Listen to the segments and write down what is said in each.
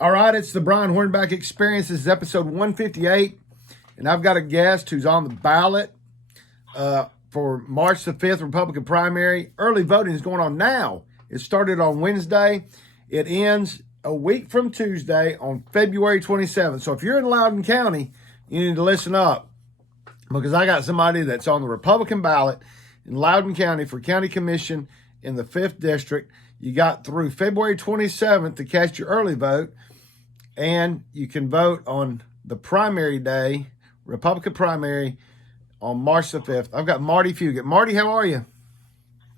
All right, it's the Brian Hornback Experience. This is episode 158, and I've got a guest who's on the ballot for March the 5th Republican primary. Early voting is going on now. It started on Wednesday. It ends a week from Tuesday on February 27th. So if you're in Loudon County, you need to listen up because I got somebody that's on the Republican ballot in Loudon County for county commission in the 5th district. You got through February 27th to cast your early vote, and you can vote on the primary day, Republican primary, on March the 5th. I've got Marty Fugate. Marty, how are you?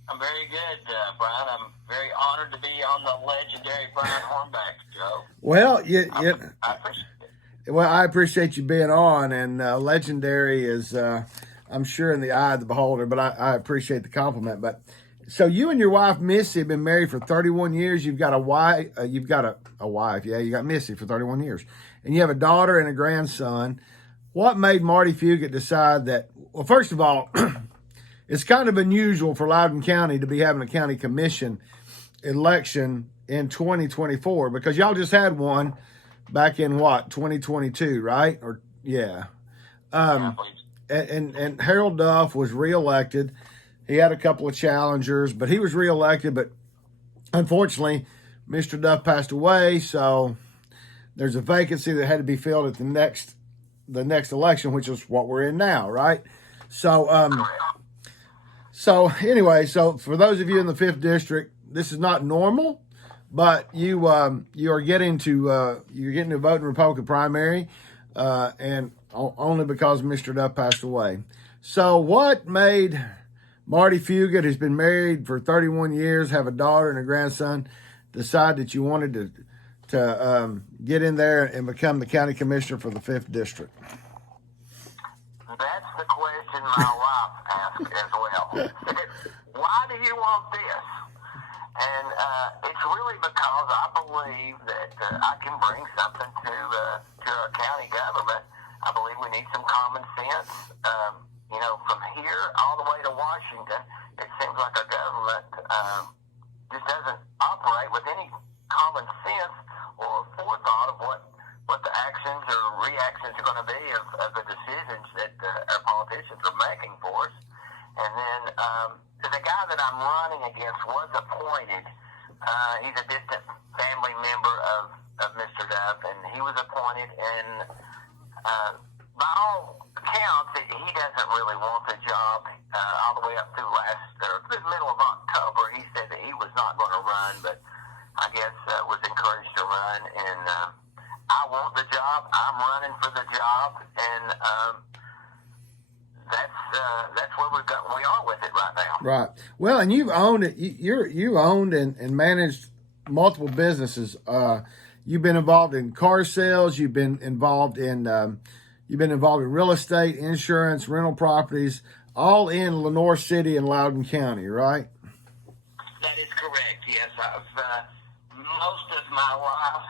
I'm very good, Brian. I'm very honored to be on the legendary Brian Hornback show. Well, I appreciate it. Well, I appreciate you being on, and legendary is, I'm sure, in the eye of the beholder, but I appreciate the compliment. But so you and your wife Missy have been married for 31 years. You've got a wife. You got Missy for 31 years, and you have a daughter and a grandson. What made Marty Fugate decide that? Well, first of all, it's kind of unusual for Loudon County to be having a county commission election in 2024 because y'all just had one back in 2022, right? And Harold Duff was reelected. He had a couple of challengers, but he was reelected. But unfortunately, Mr. Duff passed away, so there's a vacancy that had to be filled at the next election, which is what we're in now, right? So anyway, for those of you in the 5th district, this is not normal, but you are getting to vote in Republican primary, and only because Mr. Duff passed away. So what made Marty Fugate, who's been married for 31 years, have a daughter and a grandson, decide that you wanted to get in there and become the county commissioner for the 5th district? That's the question my wife asked as well. Why do you want this? And it's really because I believe that I can bring something to our county government. I believe we need some common sense. From here all the way to Washington, it seems like our government just doesn't operate with any common sense or forethought of what the actions or reactions are going to be of the decisions that our politicians are making for us. And then the guy that I'm running against was appointed. He's a distant family member of Mr. Duff, and he was appointed, and by all accounts, he doesn't really want the job. All the way up through the middle of October, he said that he was not going to run, but I guess was encouraged to run. And I want the job. I'm running for the job, and that's where we are with it right now. Right. Well, and you've owned it. You owned and managed multiple businesses. You've been involved in car sales. You've been involved in real estate, insurance, rental properties, all in Lenoir City and Loudon County, right? That is correct. Yes, I've most of my life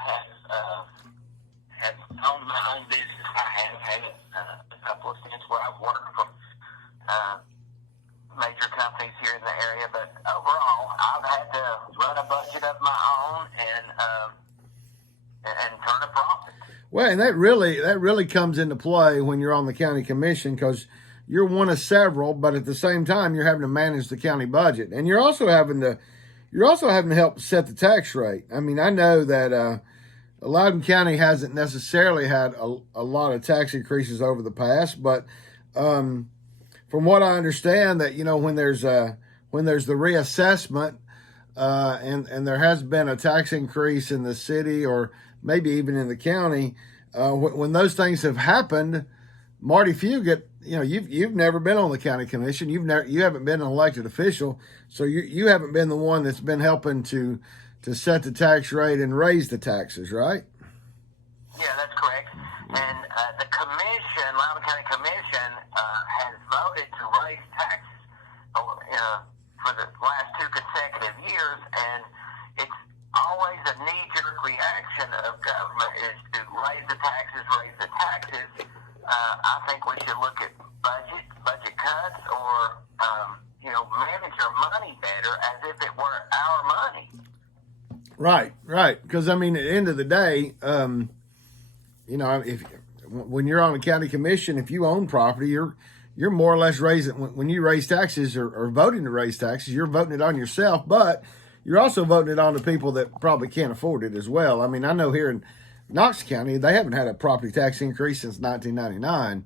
have owned my own business. I have had a couple of stints where I've worked for major companies here in the area, but overall, I've had to run a budget of my own and turn a profit. Well, and that really comes into play when you're on the county commission because you're one of several, but at the same time you're having to manage the county budget, and you're also having to help set the tax rate. I mean, I know that Loudon County hasn't necessarily had a lot of tax increases over the past, but from what I understand, that when there's the reassessment and there has been a tax increase in the city or maybe even in the county, when those things have happened, Marty Fugate, you've never been on the county commission. You haven't been an elected official, so you haven't been the one that's been helping to set the tax rate and raise the taxes, right? Yeah, that's correct. And the commission, Loudon County Commission, has voted to raise taxes for the last 2 consecutive years, and it's always a knee-jerk reaction of government is to raise the taxes. I think we should look at budget cuts, or manage our money better as if it were our money. Right, right. Because I mean, at the end of the day, if when you're on a county commission, if you own property, you're more or less raising when you raise taxes or voting to raise taxes, you're voting it on yourself, but you're also voting it on the people that probably can't afford it as well. I mean, I know here in Knox County, they haven't had a property tax increase since 1999.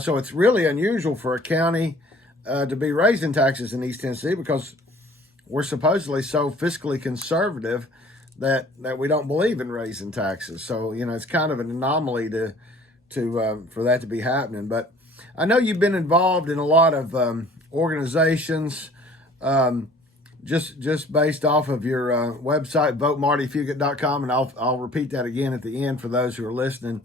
So it's really unusual for a county to be raising taxes in East Tennessee because we're supposedly so fiscally conservative that we don't believe in raising taxes. So, it's kind of an anomaly to for that to be happening. But I know you've been involved in a lot of organizations, just based off of your website, votemartyfugate.com, and I'll repeat that again at the end for those who are listening.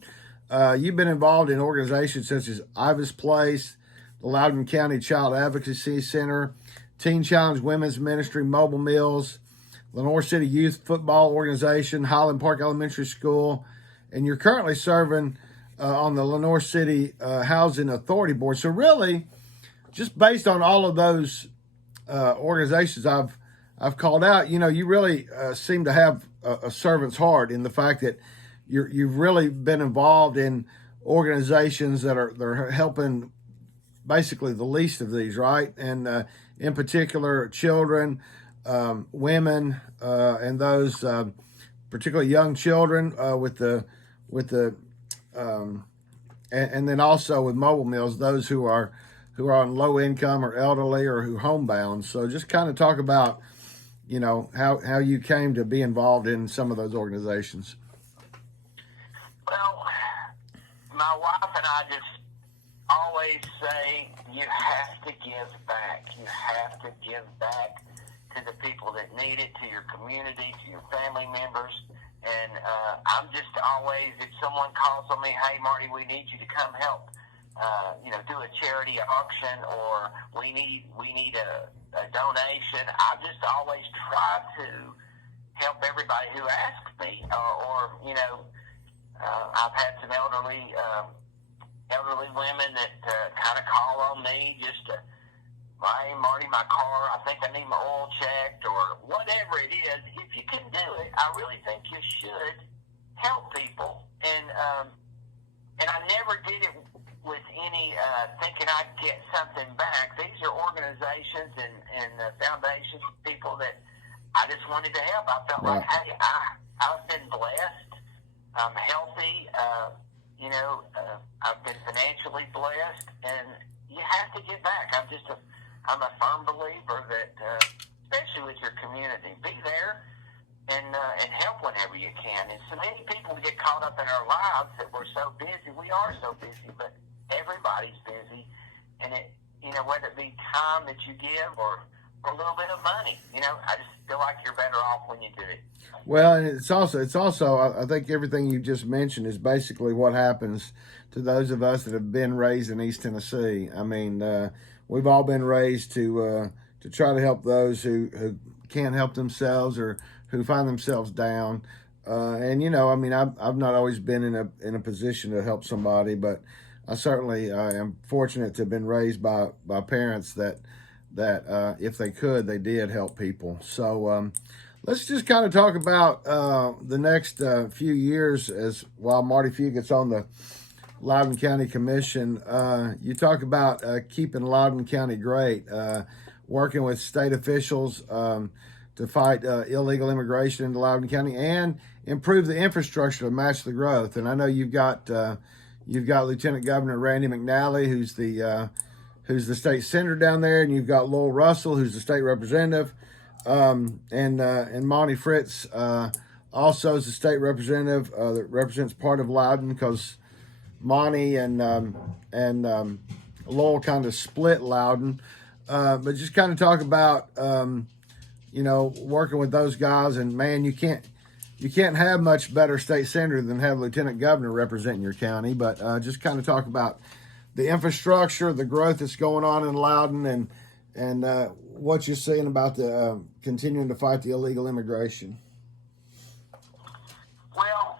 You've been involved in organizations such as Iva's Place, the Loudon County Child Advocacy Center, Teen Challenge Women's Ministry, Mobile Mills, Lenore City Youth Football Organization, Highland Park Elementary School, and you're currently serving on the Lenore City Housing Authority Board. So really, just based on all of those organizations I've called out, you really seem to have a servant's heart in the fact that you've really been involved in organizations that are helping basically the least of these, right? And in particular, children, women, and those particularly young children with the and then also with mobile mills, those who are on low income or elderly or who homebound. So just kind of talk about how you came to be involved in some of those organizations. Well, my wife and I just always say you have to give back. You have to give back to the people that need it, to your community, to your family members. And I'm just always, if someone calls on me, hey, Marty, we need you to come help, do a charity auction, or we need a donation. I just always try to help everybody who asks me, I've had some elderly women that kind of call on me just to, hey, Marty, my car, I think I need my oil checked, or whatever it is. If you can do it, I really think you should help people. And I never did it with any thinking I'd get something back. These are organizations and foundations, people that I just wanted to help. I felt like, hey, I've been blessed. I'm healthy. I've been financially blessed, and you have to give back. I'm a firm believer that, especially with your community, be there and help whenever you can. And so many people get caught up in our lives that we're so busy. We are so busy, but everybody's busy, and whether it be time that you give or a little bit of money, I just feel like you're better off when you do it. Well, and it's also I think everything you just mentioned is basically what happens to those of us that have been raised in East Tennessee. I mean, we've all been raised to try to help those who can't help themselves or who find themselves down. I've not always been in a position to help somebody, but I certainly am fortunate to have been raised by parents that if they could, they did help people. So let's just kind of talk about the next few years while Marty Fugate's on the Loudon County Commission. You talk about keeping Loudon County great, working with state officials to fight illegal immigration into Loudon County and improve the infrastructure to match the growth. And I know you've got Lieutenant Governor Randy McNally, who's the state senator down there, and you've got Lowell Russell, who's the state representative, and Monty Fritz also is the state representative that represents part of Loudon, because Monty and Lowell kind of split Loudon. But just kind of talk about working with those guys, and man, you can't have much better state senator than have Lieutenant Governor representing your county. But just kind of talk about the infrastructure, the growth that's going on in Loudon, and what you're saying about the continuing to fight the illegal immigration. Well,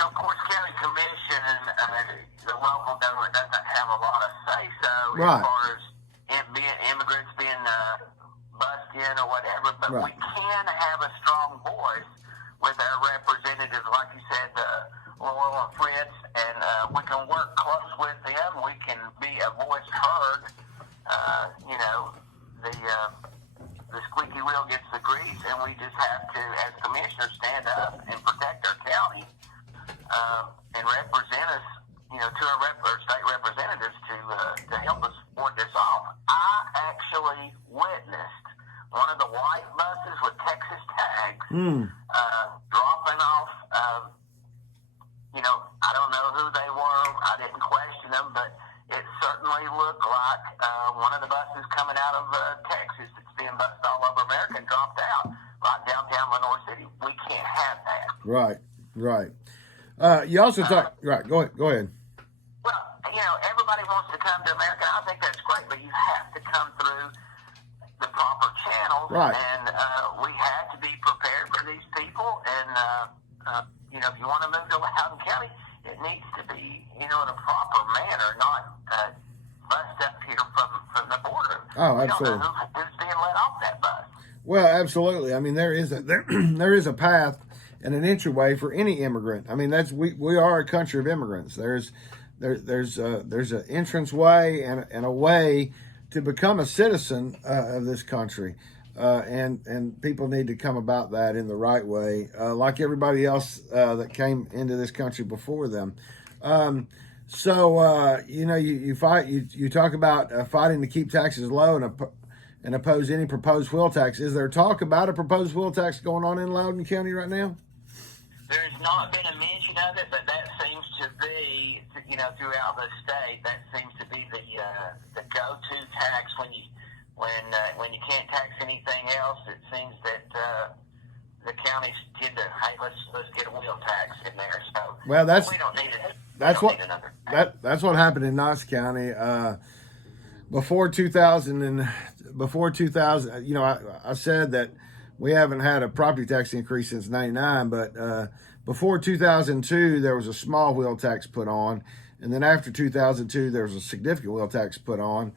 of course, county commission and the local government doesn't have a lot of say-so Right. as far as immigrants being bused Michigan or whatever, but Right. we can have a strong voice with our representatives, like you said, Laurel and Fritz, and we can work close with them. We can be a voice heard. You know, the squeaky wheel gets the grease, and we just have to, as commissioners, stand up and protect our county and represent us, you know, to our state representatives to help us ward this off. I actually witnessed one of the white buses with Texas tags dropping off. You know, I don't know who they were. I didn't question them, but it certainly looked like one of the buses coming out of Texas that's being bussed all over America and dropped out right downtown Lenore City. We can't have that. Right. You also talk. Right. Go ahead. Well, you know, everybody wants to come to America. I think that's great, but you have to come through the proper channels. Right. And we have to be prepared for these people. And, you know, if you want to move to Loudon County, it needs to be, you know, in a proper manner, not bust up here from the border. Oh, We absolutely. don't know who's being let off that bus. Well, absolutely. I mean, there is a path and an entryway for any immigrant. I mean, we are a country of immigrants. There's an entrance way and a way to become a citizen of this country, and people need to come about that in the right way, like everybody else that came into this country before them. So you know, you talk about fighting to keep taxes low and oppose any proposed wheel tax. Is there talk about a proposed wheel tax going on in Loudon County right now? There's not been a mention of it, but that seems to be, you know, throughout the state, that seems to be the go-to tax when you can't tax anything else. It seems that the counties tend to, hey, let's get a wheel tax in there. So well, we don't need it. That's what happened in Knox County before 2000. You know, I said that we haven't had a property tax increase since '99, but before 2002 there was a small wheel tax put on, and then after 2002 there was a significant wheel tax put on,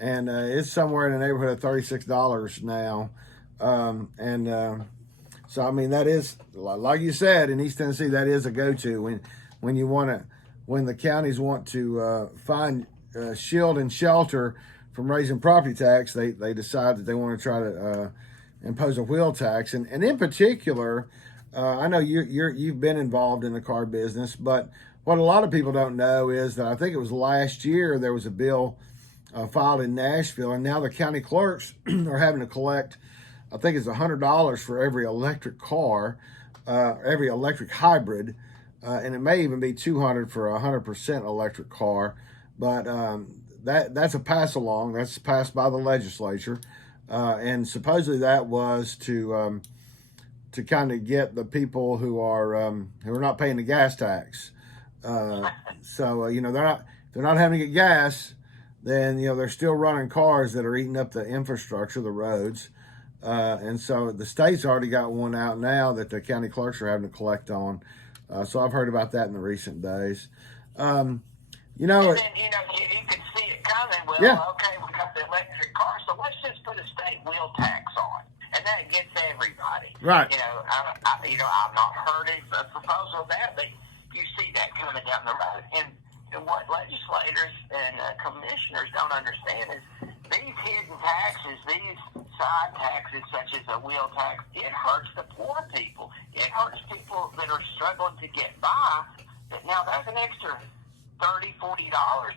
and it's somewhere in the neighborhood of $36 now. So I mean, that is, like you said, in East Tennessee, that is a go-to when the counties want to find shield and shelter from raising property tax. They decide that they want to try to impose a wheel tax, and in particular, I know you've been involved in the car business, but what a lot of people don't know is that I think it was last year there was a bill filed in Nashville, and now the county clerks are having to collect, I think it's $100 for every electric car, every electric hybrid, and it may even be $200 for a 100% electric car. But that's a pass along. That's passed by the legislature, and supposedly that was to kind of get the people who are not paying the gas tax. So you know, they're not having to get gas. Then, you know, they're still running cars that are eating up the infrastructure, the roads. And so the state's already got one out now that the county clerks are having to collect on. So I've heard about that in the recent days. You know, and then, you know, you can see it coming. Well, yeah. Okay, we got the electric car, so let's just put a state wheel tax on, and that gets everybody. Right. You know, I've not heard a proposal of that, but you see that coming down the road. And what legislators and commissioners don't understand is these hidden taxes, these side taxes, such as a wheel tax, it hurts the poor people. It hurts people that are struggling to get by. That now that's an extra $30, $40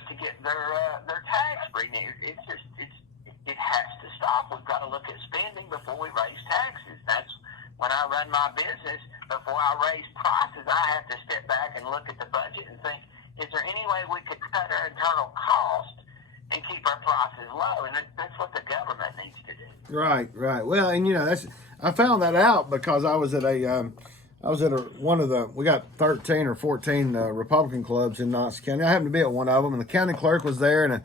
to get their tax renewed. It has to stop. We've got to look at spending before we raise taxes. That's when I run my business. Before I raise prices, I have to step back and look at the budget and think, is there any way we could cut our internal cost and keep our prices low? And that's what the government needs to do. Right. Well, and you know, I found that out because I was at we got 13 or 14 Republican clubs in Knox County. I happened to be at one of them, and the county clerk was there, and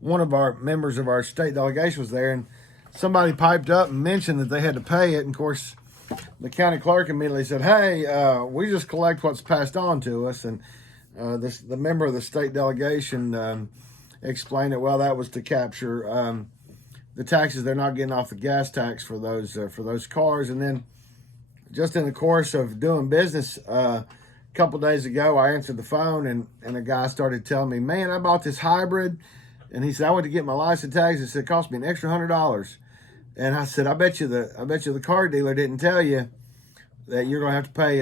one of our members of our state delegation was there, and somebody piped up and mentioned that they had to pay it. And of course, the county clerk immediately said, "Hey, we just collect what's passed on to us." And the member of the state delegation explained it. Well, that was to capture the taxes they're not getting off the gas tax for those cars. And then just in the course of doing business, a couple days ago, I answered the phone and a guy started telling me, "Man, I bought this hybrid," and he said, "I went to get my license tags. It said it cost me an extra $100." And I said, I bet you the car dealer didn't tell you that you're going to have to pay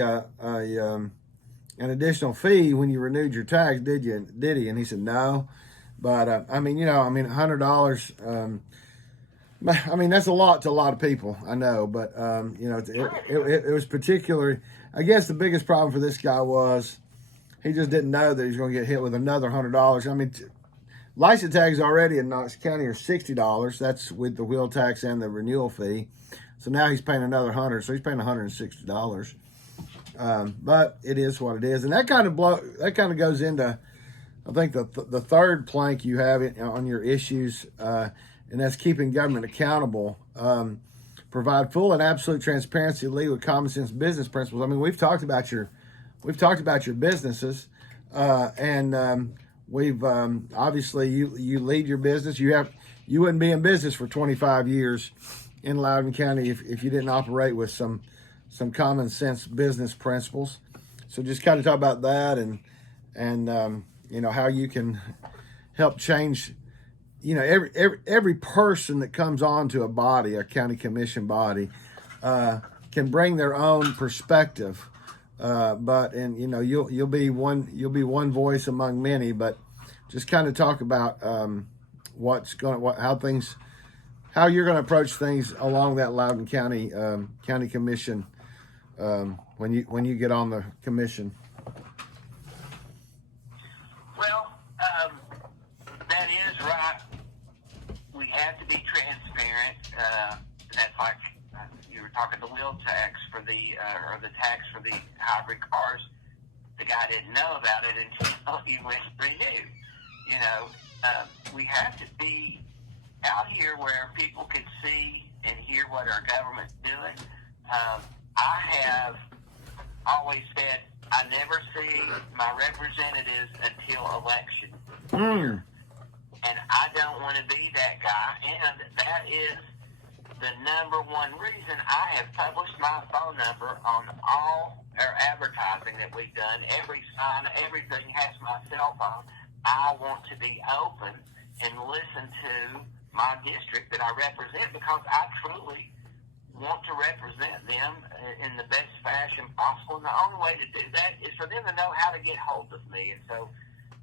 an additional fee when you renewed your tags, did you? Did he?" And he said, "No." But $100. That's a lot to a lot of people, I know. But it was particularly, I guess, the biggest problem for this guy was he just didn't know that he was going to get hit with another $100. License tags already in Knox County are $60. That's with the wheel tax and the renewal fee. So now he's paying another $100. So he's paying $160. But it is what it is, and that kind of goes into, I think, the third plank you have on your issues, and that's keeping government accountable. Provide full and absolute transparency, lead with common sense business principles. We've talked about your businesses, and we've obviously you lead your business. You wouldn't be in business for 25 years in Loudon County if you didn't operate with some common sense business principles. So just kind of talk about that and how you can help change. Every person that comes onto a body, a county commission body, can bring their own perspective. You'll be one voice among many, but just kind of talk about how you're going to approach things along that Loudon County County Commission when you get on the commission. Well, that is right. We have to be transparent. That's like you were talking the wheel tax for or the tax for the hybrid cars. The guy didn't know about it until he went to renew. We have to be out here where people can see and hear what our government's doing. I have always said I never see my representatives until election year. And I don't want to be that guy. And that is the number one reason I have published my phone number on all our advertising that we've done. Every sign, everything has my cell phone. I want to be open and listen to my district that I represent because I truly want to represent them in the best fashion possible. And the only way to do that is for them to know how to get hold of me. And so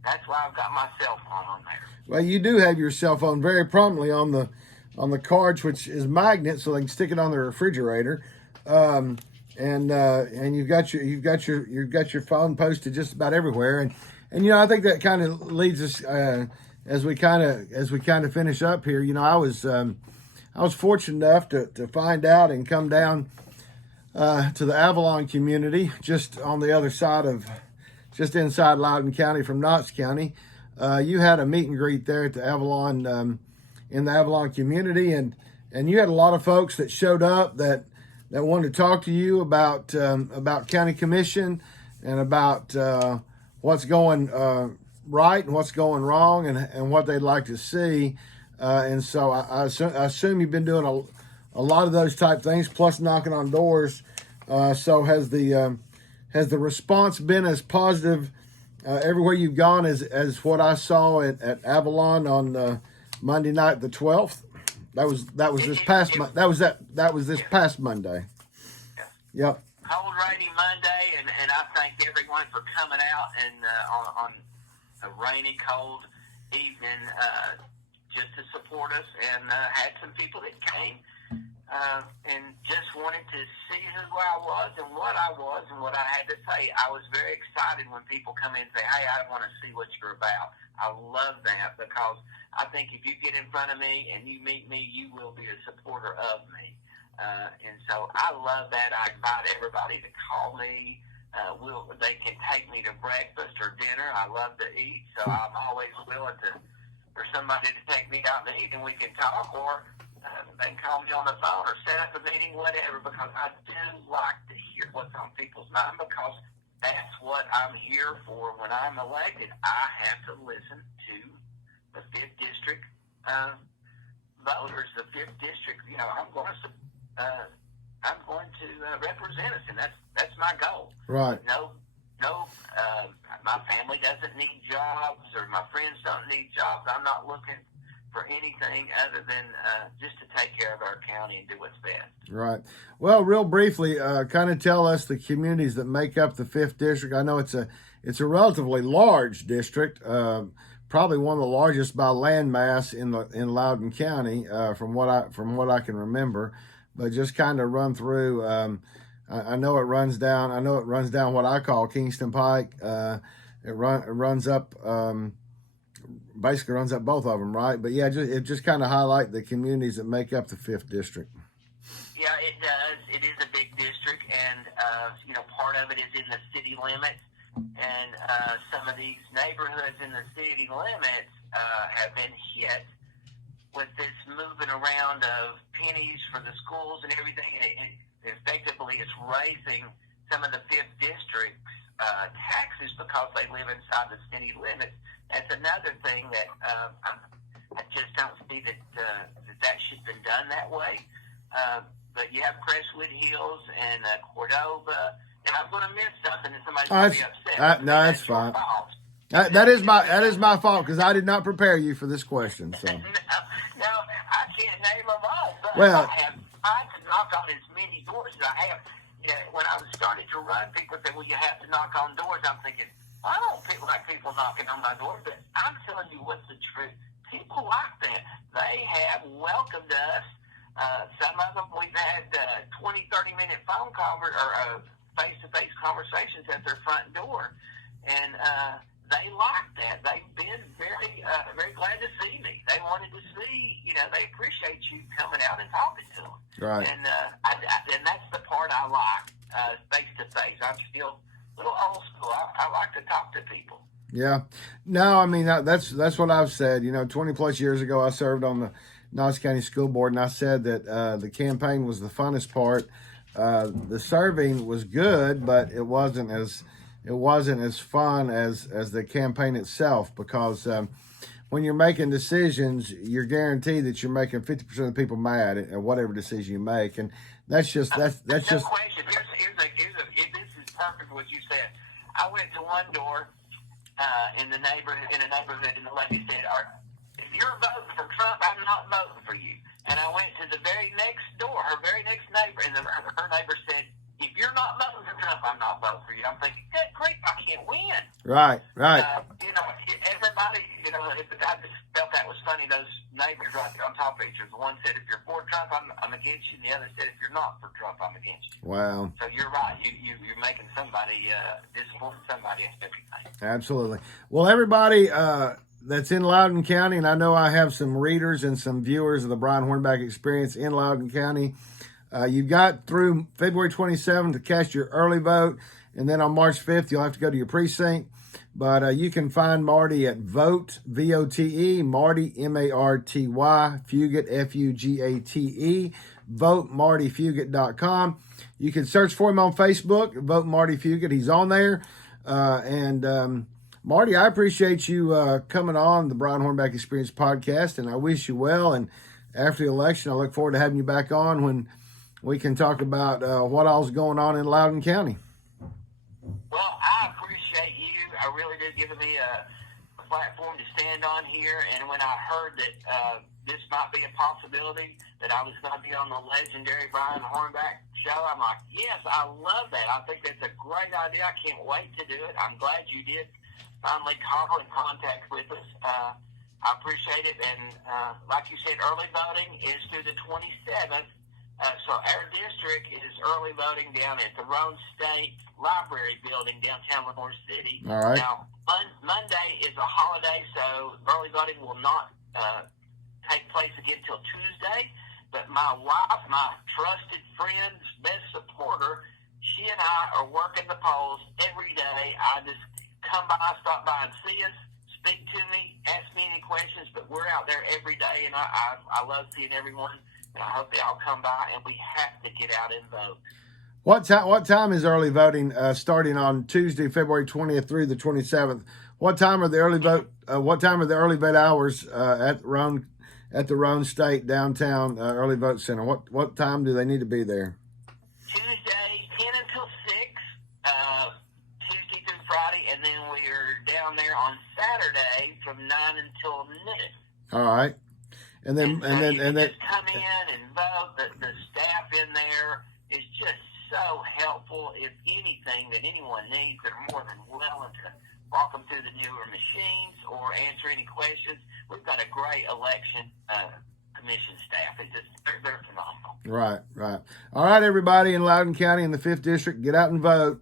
that's why I've got my cell phone on there. Well, you do have your cell phone very prominently on the cards, which is magnet, so they can stick it on the refrigerator. And you've got your phone posted just about everywhere. And I think that kind of leads us as we kind of finish up here. I was fortunate enough to find out and come down to the Avalon community, just on the other side just inside Loudon County from Knox County. You had a meet and greet there at the Avalon, in the Avalon community, and you had a lot of folks that showed up that wanted to talk to you about county commission and about what's going right and what's going wrong and what they'd like to see. And so I assume you've been doing a lot of those type things, plus knocking on doors. So has the response been as positive everywhere you've gone as what I saw at Avalon on Monday night, the 12th? That was this past this past Monday. Yep. Cold, rainy Monday, and I thank everyone for coming out and on a rainy, cold evening just to support us, and had some people that came and just wanted to see who I was and what I was and what I had to say. I was very excited when people come in and say, "Hey, I want to see what you're about." I love that because I think if you get in front of me and you meet me, you will be a supporter of me. And so I love that. I invite everybody to call me. They can take me to breakfast or dinner. I love to eat, so I'm always willing for somebody to take me out to eat and we can talk, or they can call me on the phone or set up a meeting, whatever, because I do like to hear what's on people's mind, because that's what I'm here for. When I'm elected, I have to listen to the 5th District voters, the 5th district, I'm going to represent us, and that's my goal. Right. My family doesn't need jobs, or my friends don't need jobs. I'm not looking for anything other than just to take care of our county and do what's best. Right. Well, real briefly, kind of tell us the communities that make up the 5th district. I know it's a relatively large district, probably one of the largest by land mass in Loudon County, from what I can remember. But just kind of run through. I know it runs down. What I call Kingston Pike. It runs up. Basically runs up both of them, right? But yeah, it just kind of highlight the communities that make up the 5th district. Yeah, it does. It is a big district, and part of it is in the city limits, and some of these neighborhoods in the city limits have been hit with this moving around of pennies for the schools and everything. And effectively, it's raising some of the 5th district's taxes because they live inside the city limits. That's another thing that I just don't see that should have been done that way. But you have Crestwood Hills and Cordova, and I'm going to miss something, and somebody's going to be upset. No, that's fine. That is my fault, because I did not prepare you for this question. So. No, I can't name them all. But well, I have tried to knock on as many doors as I have. When I was starting to run, people said, "Well, you have to knock on doors." I'm thinking, I don't like people knocking on my door, but I'm telling you what's the truth. People like that. They have welcomed us. Some of them we've had 20, 30-minute phone face-to-face conversations at their front door, and they like that. They've been very, very glad to see me. They wanted to see, they appreciate you coming out and talking to them. Right. And and that's the part I like, face-to-face. I'm still a little old school. I like to talk to people. Yeah. No, I mean, that's what I've said. 20 plus years ago, I served on the Knox County School Board, and I said that the campaign was the funnest part. The serving was good, but it wasn't as fun as the campaign itself, because when you're making decisions, you're guaranteed that you're making 50% of the people mad at whatever decision you make, and that's just. No question. This is perfect what you said. I went to one door in a neighborhood, and the lady said, "If you're voting for Trump, I'm not voting for you." And I went to the very next door, her very next neighbor, and her neighbor said, "If you're not voting for Trump, I'm not voting for you." I'm thinking, good grief, I can't win. Right. Everybody, I just felt that was funny. Those neighbors right there on top of each other. One said, "If you're for Trump, I'm against you," and the other said, "If you're not for Trump, I'm against you." Wow. So you're right. You're making somebody, disappointing somebody and everything. Absolutely. Well, everybody that's in Loudon County, and I know I have some readers and some viewers of the Brian Hornback Experience in Loudon County. You've got through February 27th to cast your early vote, and then on March 5th, you'll have to go to your precinct. But you can find Marty at Vote, V-O-T-E, Marty, M-A-R-T-Y, Fugate, F-U-G-A-T-E, VoteMartyFugate.com. You can search for him on Facebook, Vote Marty Fugate. He's on there. And Marty, I appreciate you coming on the Brian Hornback Experience podcast, and I wish you well. And after the election, I look forward to having you back on when we can talk about what all's going on in Loudon County. Well, I appreciate you. I really did give me a platform to stand on here. And when I heard that this might be a possibility, that I was going to be on the legendary Brian Hornback show, I'm like, yes, I love that. I think that's a great idea. I can't wait to do it. I'm glad you did finally call and contact with us. I appreciate it. And like you said, early voting is through the 27th. So our district is early voting down at the Roan State Library building downtown Lenore City. All right. Now, Monday is a holiday, so early voting will not take place again until Tuesday. But my wife, my trusted friend, best supporter, she and I are working the polls every day. I just come by, stop by and see us, speak to me, ask me any questions, but we're out there every day, and I love seeing everyone. And I hope they all come by, and we have to get out and vote. What time is early voting starting on Tuesday, February 20th through the 27th? What time are the early vote? What time are the early vote hours at Roan at the Roan State downtown Early Vote Center. What time do they need to be there? Tuesday, 10 until 6, Tuesday through Friday, and then we're down there on Saturday from 9 until noon. All right. And then just come in and vote. The staff in there is just so helpful. If anything that anyone needs, they're more than willing to walk them through the newer machines or answer any questions. We've got a great election commission staff. It's just they're phenomenal. Right. All right, everybody in Loudon County in the 5th District, get out and vote.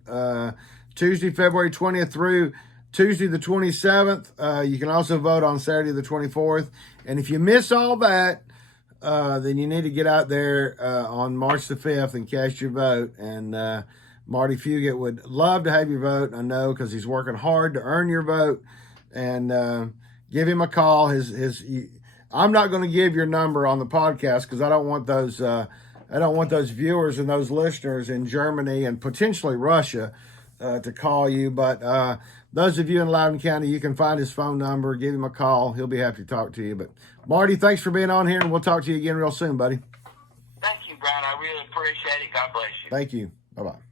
Tuesday, February 20th through Tuesday the 27th. You can also vote on Saturday the 24th. And if you miss all that, then you need to get out there on March the 5th and cast your vote. And Marty Fugate would love to have your vote, I know, because he's working hard to earn your vote. And give him a call. I'm not going to give your number on the podcast because I don't want those viewers and those listeners in Germany and potentially Russia to call you. But those of you in Loudon County, you can find his phone number, give him a call. He'll be happy to talk to you. But Marty, thanks for being on here, and we'll talk to you again real soon, buddy. Thank you, Brian. I really appreciate it. God bless you. Thank you. Bye-bye.